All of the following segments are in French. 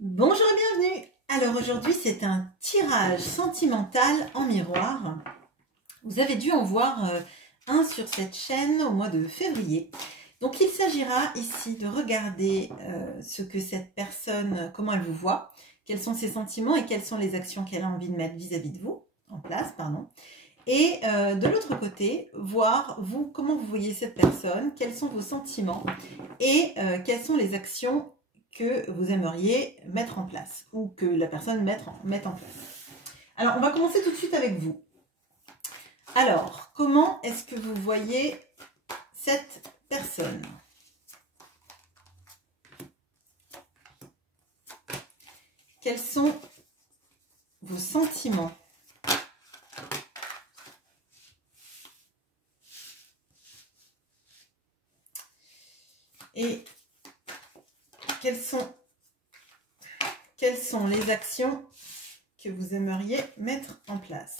Bonjour et bienvenue. Alors aujourd'hui c'est un tirage sentimental en miroir. Vous avez dû en voir un sur cette chaîne au mois de février. Donc il s'agira ici de regarder ce que cette personne, comment elle vous voit, quels sont ses sentiments et quelles sont les actions qu'elle a envie de mettre vis-à-vis de vous, en place, pardon. Et de l'autre côté, voir vous comment vous voyez cette personne, quels sont vos sentiments et quelles sont les actions que vous aimeriez mettre en place ou que la personne mette en place. Alors, on va commencer tout de suite avec vous. Alors, comment est-ce que vous voyez cette personne? Quels sont vos sentiments? Et quelles sont les actions que vous aimeriez mettre en place?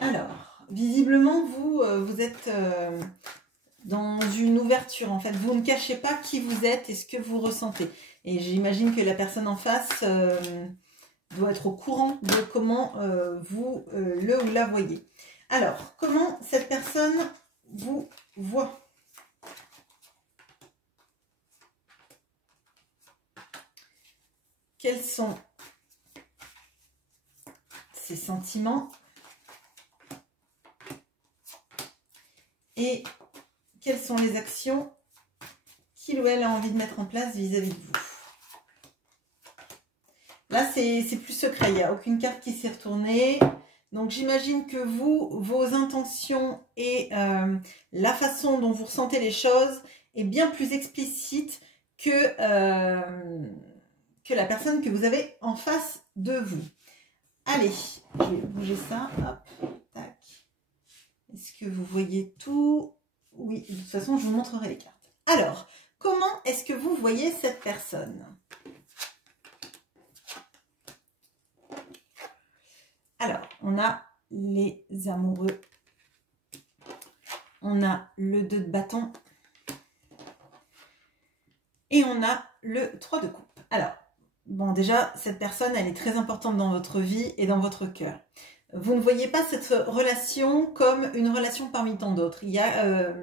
Alors, visiblement, vous êtes dans une ouverture. En fait, vous ne cachez pas qui vous êtes et ce que vous ressentez. Et j'imagine que la personne en face doit être au courant de comment vous le ou la voyez. Alors, comment cette personne vous voit? Quels sont ses sentiments? Et quelles sont les actions qu'il ou elle a envie de mettre en place vis-à-vis de vous? Là, c'est plus secret. Il n'y a aucune carte qui s'est retournée. Donc, j'imagine que vous, vos intentions et la façon dont vous ressentez les choses est bien plus explicite que la personne que vous avez en face de vous. Allez, je vais bouger ça. Hop, tac. Est-ce que vous voyez tout? Oui, de toute façon, je vous montrerai les cartes. Alors, comment est-ce que vous voyez cette personne? Alors, on a les amoureux. On a le 2 de bâton. Et on a le 3 de coupe. Alors, bon, déjà, cette personne, elle est très importante dans votre vie et dans votre cœur. Vous ne voyez pas cette relation comme une relation parmi tant d'autres. Il y a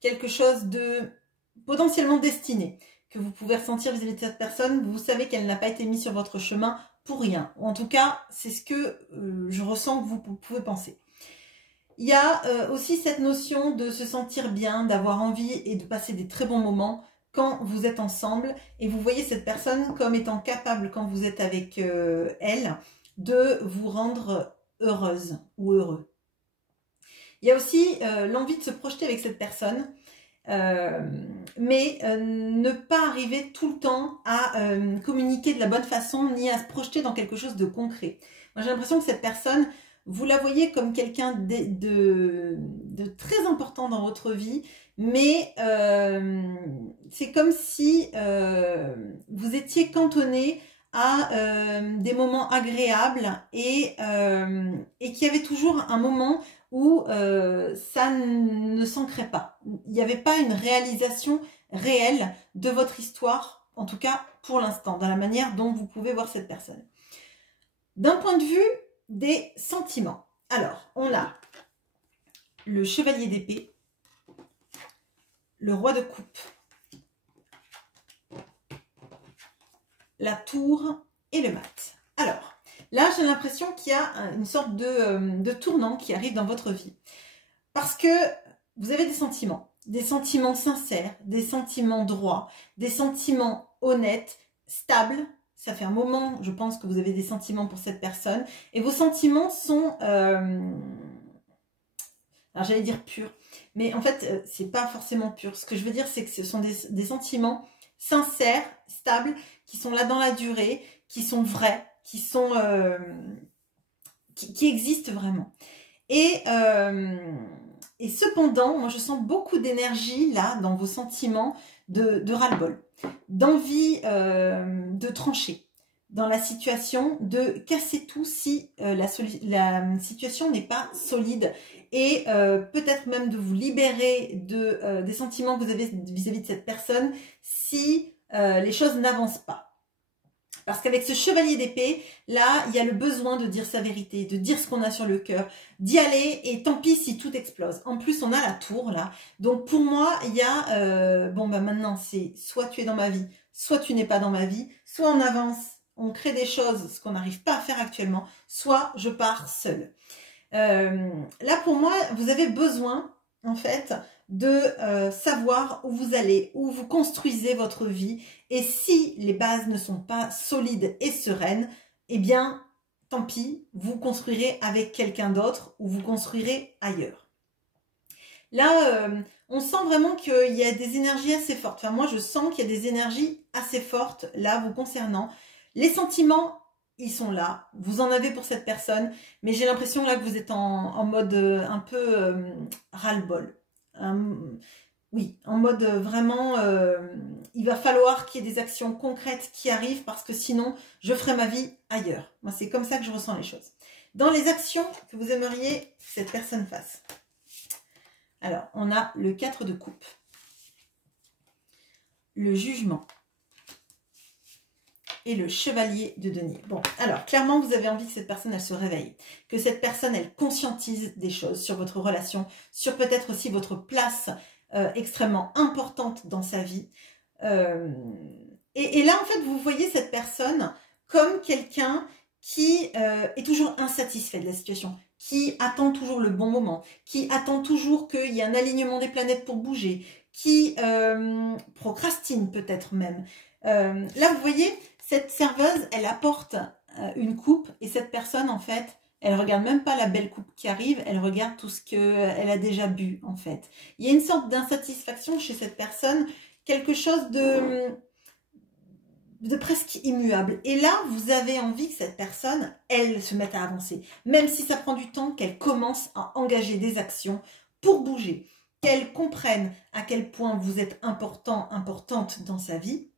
quelque chose de potentiellement destiné que vous pouvez ressentir vis-à-vis de cette personne. Vous savez qu'elle n'a pas été mise sur votre chemin pour rien. Ou en tout cas, c'est ce que je ressens que vous pouvez penser. Il y a aussi cette notion de se sentir bien, d'avoir envie et de passer des très bons moments quand vous êtes ensemble. Et vous voyez cette personne comme étant capable, quand vous êtes avec elle, de vous rendre heureuse ou heureux. Il y a aussi l'envie de se projeter avec cette personne, mais ne pas arriver tout le temps à communiquer de la bonne façon, ni à se projeter dans quelque chose de concret. Moi, j'ai l'impression que cette personne, vous la voyez comme quelqu'un de très important dans votre vie, mais c'est comme si vous étiez cantonné à des moments agréables et qu'il y avait toujours un moment où ça ne s'ancrait pas. Il n'y avait pas une réalisation réelle de votre histoire, en tout cas pour l'instant, dans la manière dont vous pouvez voir cette personne. D'un point de vue des sentiments, alors on a le chevalier d'épée, le roi de coupe, la tour et le mat. Alors, là, j'ai l'impression qu'il y a une sorte de tournant qui arrive dans votre vie. Parce que vous avez des sentiments sincères, des sentiments droits, des sentiments honnêtes, stables. Ça fait un moment, je pense, que vous avez des sentiments pour cette personne. Et vos sentiments sont, alors j'allais dire purs, mais en fait, c'est pas forcément pur. Ce que je veux dire, c'est que ce sont des sentiments sincères, stables, qui sont là dans la durée, qui sont vrais, qui sont qui existent vraiment. Et cependant, moi je sens beaucoup d'énergie là dans vos sentiments de ras-le-bol, d'envie de trancher, dans la situation, de casser tout si la situation n'est pas solide et peut-être même de vous libérer des sentiments que vous avez vis-à-vis de cette personne si les choses n'avancent pas. Parce qu'avec ce chevalier d'épée, là, il y a le besoin de dire sa vérité, de dire ce qu'on a sur le cœur, d'y aller, et tant pis si tout explose. En plus, on a la tour, là. Donc, pour moi, il y a... bon, bah maintenant, c'est soit tu es dans ma vie, soit tu n'es pas dans ma vie, soit on avance, on crée des choses, ce qu'on n'arrive pas à faire actuellement, soit je pars seule. Là, pour moi, vous avez besoin, en fait, de savoir où vous allez, où vous construisez votre vie. Et si les bases ne sont pas solides et sereines, eh bien, tant pis, vous construirez avec quelqu'un d'autre ou vous construirez ailleurs. Là, on sent vraiment qu'il y a des énergies assez fortes. Enfin, moi, je sens qu'il y a des énergies assez fortes, là, vous concernant. Les sentiments, ils sont là. Vous en avez pour cette personne, mais j'ai l'impression là que vous êtes en mode un peu ras-le-bol. Oui, en mode vraiment, il va falloir qu'il y ait des actions concrètes qui arrivent parce que sinon, je ferai ma vie ailleurs. Moi, c'est comme ça que je ressens les choses. Dans les actions que vous aimeriez que cette personne fasse. Alors, on a le 4 de coupe, le jugement et le chevalier de denier. Bon, alors, clairement, vous avez envie que cette personne, elle se réveille, que cette personne, elle conscientise des choses sur votre relation, sur peut-être aussi votre place extrêmement importante dans sa vie. Et là, en fait, vous voyez cette personne comme quelqu'un qui est toujours insatisfait de la situation, qui attend toujours le bon moment, qui attend toujours qu'il y ait un alignement des planètes pour bouger, qui procrastine peut-être même. Là, vous voyez, cette serveuse, elle apporte une coupe et cette personne, en fait, elle regarde même pas la belle coupe qui arrive, elle regarde tout ce qu'elle a déjà bu, en fait. Il y a une sorte d'insatisfaction chez cette personne, quelque chose de presque immuable. Et là, vous avez envie que cette personne, elle se mette à avancer. Même si ça prend du temps, qu'elle commence à engager des actions pour bouger. Qu'elle comprenne à quel point vous êtes important, importante dans sa vie.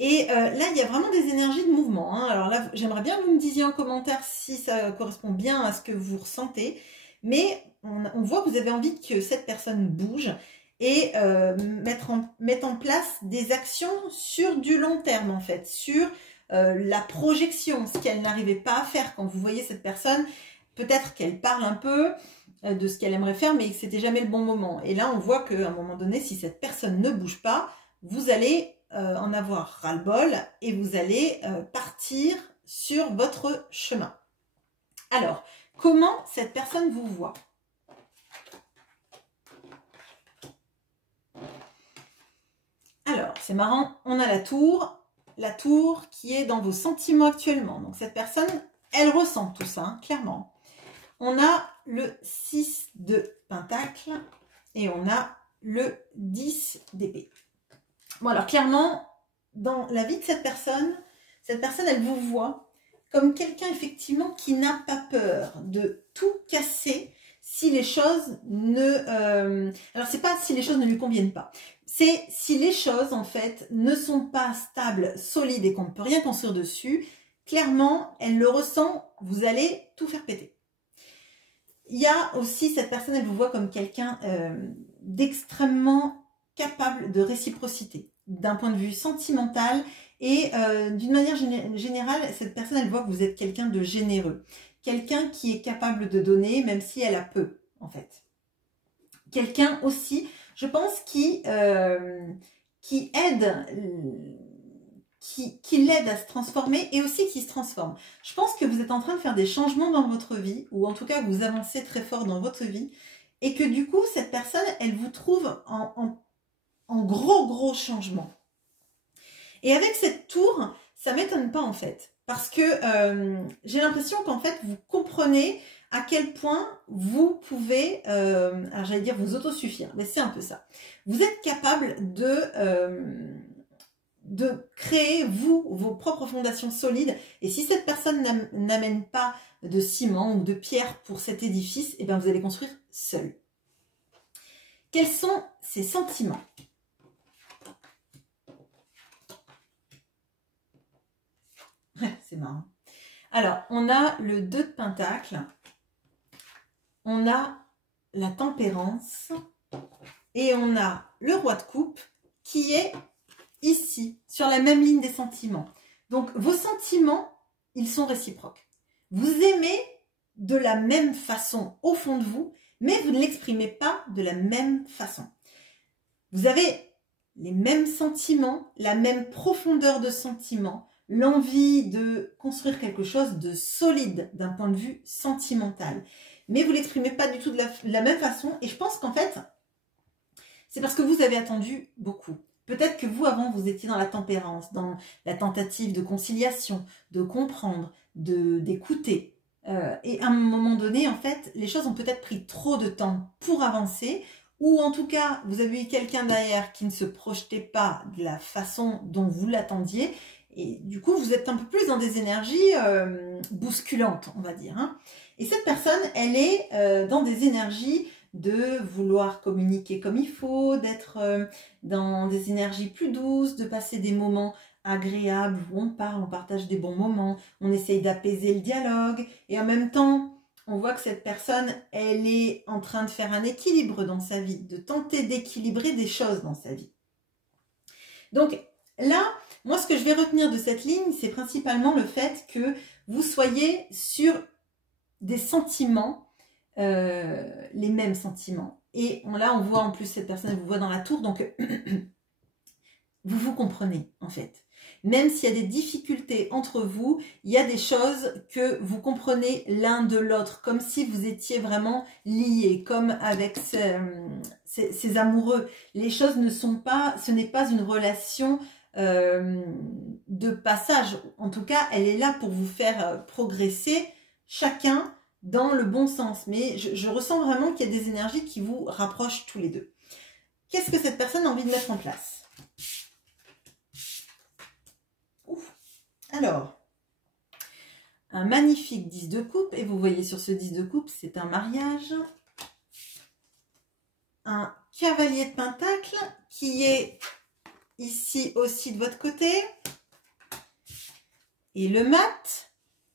Et là, il y a vraiment des énergies de mouvement. Hein. Alors là, j'aimerais bien que vous me disiez en commentaire si ça correspond bien à ce que vous ressentez. Mais on voit que vous avez envie que cette personne bouge et mettre en place des actions sur du long terme, en fait, sur la projection, ce qu'elle n'arrivait pas à faire. Quand vous voyez cette personne, peut-être qu'elle parle un peu de ce qu'elle aimerait faire, mais que c'était jamais le bon moment. Et là, on voit qu'à un moment donné, si cette personne ne bouge pas, vous allez en avoir ras-le-bol et vous allez partir sur votre chemin. Alors, comment cette personne vous voit ? Alors, c'est marrant, on a la tour qui est dans vos sentiments actuellement. Donc, cette personne, elle ressent tout ça, hein, clairement. On a le 6 de pentacle et on a le 10 d'épée. Bon, alors, clairement, dans la vie de cette personne, elle vous voit comme quelqu'un, effectivement, qui n'a pas peur de tout casser si les choses ne... alors, c'est pas si les choses ne lui conviennent pas. C'est si les choses, en fait, ne sont pas stables, solides et qu'on ne peut rien construire dessus, clairement, elle le ressent, vous allez tout faire péter. Il y a aussi, cette personne, elle vous voit comme quelqu'un d'extrêmement capable de réciprocité, d'un point de vue sentimental et d'une manière générale, cette personne, elle voit que vous êtes quelqu'un de généreux, quelqu'un qui est capable de donner, même si elle a peu, en fait. Quelqu'un aussi, je pense, qui aide, qui l'aide à se transformer et aussi qui se transforme. Je pense que vous êtes en train de faire des changements dans votre vie, ou en tout cas vous avancez très fort dans votre vie, et que du coup, cette personne, elle vous trouve en gros changement. Et avec cette tour, ça m'étonne pas en fait, parce que j'ai l'impression qu'en fait, vous comprenez à quel point vous pouvez, alors j'allais dire vous autosuffire, mais c'est un peu ça. Vous êtes capable de créer, vous, vos propres fondations solides. Et si cette personne n'amène pas de ciment ou de pierre pour cet édifice, eh bien vous allez construire seul. Quels sont ces sentiments ? marrant. Alors, on a le 2 de Pentacle, on a la Tempérance et on a le Roi de Coupe qui est ici, sur la même ligne des sentiments. Donc, vos sentiments, ils sont réciproques. Vous aimez de la même façon au fond de vous, mais vous ne l'exprimez pas de la même façon. Vous avez les mêmes sentiments, la même profondeur de sentiments, l'envie de construire quelque chose de solide d'un point de vue sentimental. Mais vous ne l'exprimez pas du tout de la même façon. Et je pense qu'en fait, c'est parce que vous avez attendu beaucoup. Peut-être que vous, avant, vous étiez dans la tempérance, dans la tentative de conciliation, de comprendre, d'écouter. Et à un moment donné, en fait, les choses ont peut-être pris trop de temps pour avancer, ou en tout cas, vous avez eu quelqu'un derrière qui ne se projetait pas de la façon dont vous l'attendiez, et du coup, vous êtes un peu plus dans des énergies bousculantes, on va dire. Hein. Et cette personne, elle est dans des énergies de vouloir communiquer comme il faut, d'être dans des énergies plus douces, de passer des moments agréables où on parle, on partage des bons moments, on essaye d'apaiser le dialogue, et en même temps, on voit que cette personne, elle est en train de faire un équilibre dans sa vie, de tenter d'équilibrer des choses dans sa vie. Donc là, moi, ce que je vais retenir de cette ligne, c'est principalement le fait que vous soyez sur des sentiments, les mêmes sentiments. Et là, on voit en plus cette personne, elle vous voit dans la tour, donc vous vous comprenez en fait. Même s'il y a des difficultés entre vous, il y a des choses que vous comprenez l'un de l'autre, comme si vous étiez vraiment liés, comme avec ces amoureux. Les choses ne sont pas, ce n'est pas une relation de passage. En tout cas, elle est là pour vous faire progresser chacun dans le bon sens. Mais je ressens vraiment qu'il y a des énergies qui vous rapprochent tous les deux. Qu'est-ce que cette personne a envie de mettre en place ? Alors, un magnifique 10 de coupe, et vous voyez sur ce 10 de coupe, c'est un mariage. Un cavalier de pentacle qui est ici aussi de votre côté. Et le mat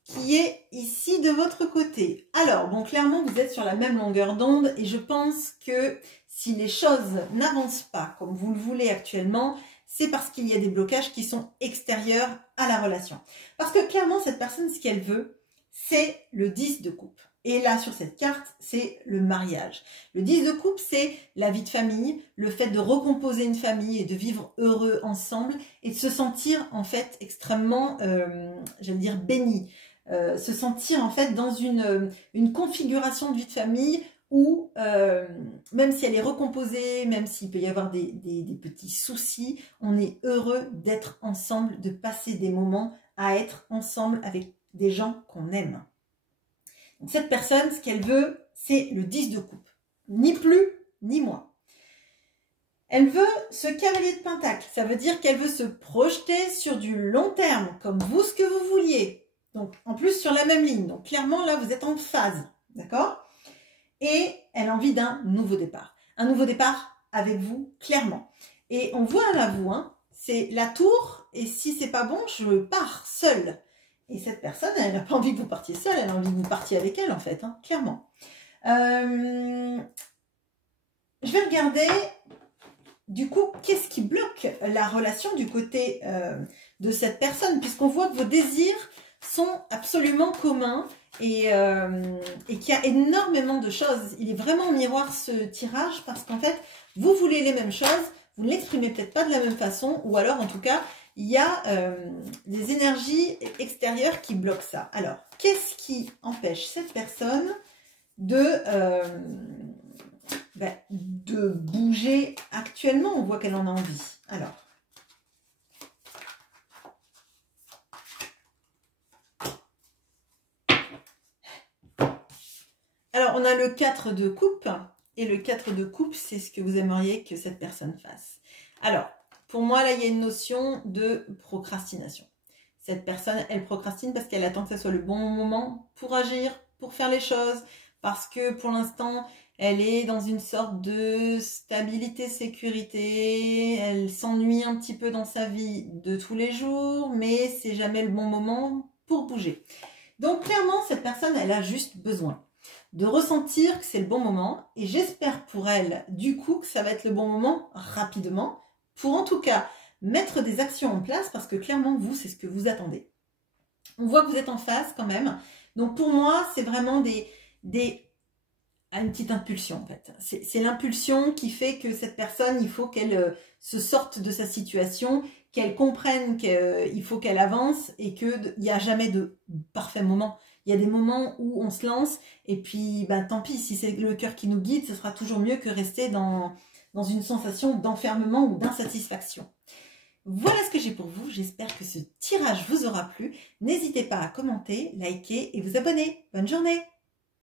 qui est ici de votre côté. Alors, bon, clairement, vous êtes sur la même longueur d'onde et je pense que si les choses n'avancent pas comme vous le voulez actuellement, c'est parce qu'il y a des blocages qui sont extérieurs à la relation. Parce que clairement, cette personne, ce qu'elle veut, c'est le 10 de coupe. Et là, sur cette carte, c'est le mariage. Le 10 de coupe, c'est la vie de famille, le fait de recomposer une famille et de vivre heureux ensemble et de se sentir, en fait, extrêmement, j'allais dire, béni. Se sentir, en fait, dans une configuration de vie de famille où, même si elle est recomposée, même s'il peut y avoir des petits soucis, on est heureux d'être ensemble, de passer des moments à être ensemble avec des gens qu'on aime. Donc cette personne, ce qu'elle veut, c'est le 10 de coupe. Ni plus, ni moins. Elle veut ce cavalier de pentacle. Ça veut dire qu'elle veut se projeter sur du long terme, comme vous, ce que vous vouliez. Donc, en plus, sur la même ligne. Donc, clairement, là, vous êtes en phase. D'accord ? Et elle a envie d'un nouveau départ. Un nouveau départ avec vous, clairement. Et on voit là, vous, hein, c'est la tour, et si c'est pas bon, je pars seule. Et cette personne, elle n'a pas envie que vous partiez seule, elle a envie que vous partiez avec elle, en fait, hein, clairement. Je vais regarder, du coup, qu'est-ce qui bloque la relation du côté de cette personne, puisqu'on voit que vos désirs sont absolument communs et qu'il y a énormément de choses. Il est vraiment en miroir ce tirage parce qu'en fait, vous voulez les mêmes choses, vous ne l'exprimez peut-être pas de la même façon, ou alors en tout cas, il y a des énergies extérieures qui bloquent ça. Alors, qu'est-ce qui empêche cette personne de bouger actuellement? On voit qu'elle en a envie. Alors, on a le 4 de coupe. Et le 4 de coupe, c'est ce que vous aimeriez que cette personne fasse. Alors, pour moi, là, il y a une notion de procrastination. Cette personne, elle procrastine parce qu'elle attend que ce soit le bon moment pour agir, pour faire les choses. Parce que pour l'instant, elle est dans une sorte de stabilité, sécurité. Elle s'ennuie un petit peu dans sa vie de tous les jours, mais c'est jamais le bon moment pour bouger. Donc clairement, cette personne, elle a juste besoin de ressentir que c'est le bon moment. Et j'espère pour elle, du coup, que ça va être le bon moment rapidement, pour en tout cas mettre des actions en place, parce que clairement, vous, c'est ce que vous attendez. On voit que vous êtes en phase quand même. Donc pour moi, c'est vraiment une petite impulsion en fait. C'est l'impulsion qui fait que cette personne, il faut qu'elle se sorte de sa situation, qu'elle comprenne qu'il faut qu'elle avance et qu'il n'y a jamais de parfait moment. Il y a des moments où on se lance et puis bah, tant pis, si c'est le cœur qui nous guide, ce sera toujours mieux que rester dans une sensation d'enfermement ou d'insatisfaction. Voilà ce que j'ai pour vous. J'espère que ce tirage vous aura plu. N'hésitez pas à commenter, liker et vous abonner. Bonne journée!